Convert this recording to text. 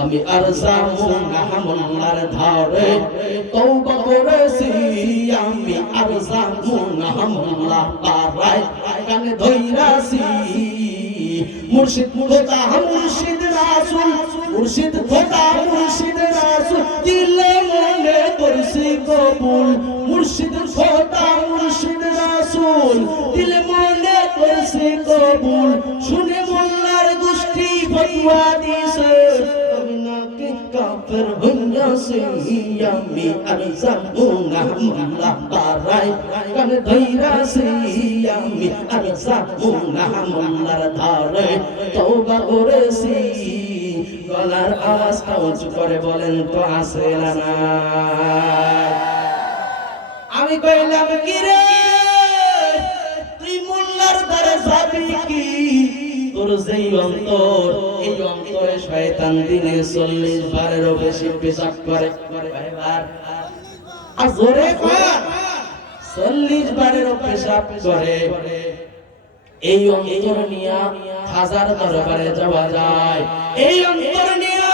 আমি আরজামু নাহমুল্লার ধারে তওবা করেছি আমি আরজামু নাহমুল্লাহ পারায় কানে ধইরাছি মুর্শিদ খোদা মুর্শিদ রাসূল মুর্শিদ খোদা মুর্শিদ রাসূল দিলে মনে করছি কবুল মুর্শিদ খোদা মুর্শিদ রাসূল দিলে মনে করছি কবুল শুনে মোল্লার গোষ্ঠী ফতোয়া দিছে আমি নাকি কাফের হইয়াছি আমি আরজামু নাহমুল্লাহ পারায় কানে ধইরাছি আমি আরজামু নাহমুল্লাহর ধারে তওবা করেছি গলার আওয়াজটা উঁচু করে বলেন তো আছে না নাই? আমি কইলাম কি রে তুই মোল্লার দ্বারে যাবি কি তোর যেই অন্তর এই অন্তরে শয়তান দিনে 40 বারেরও বেশি পেশাব করে কয়বার আর জোরে কর 40 বারেরও পেশাব করে এই অন্তর নিয়া হাজার দরবারে যাওয়া যায় এই অন্তর নিয়া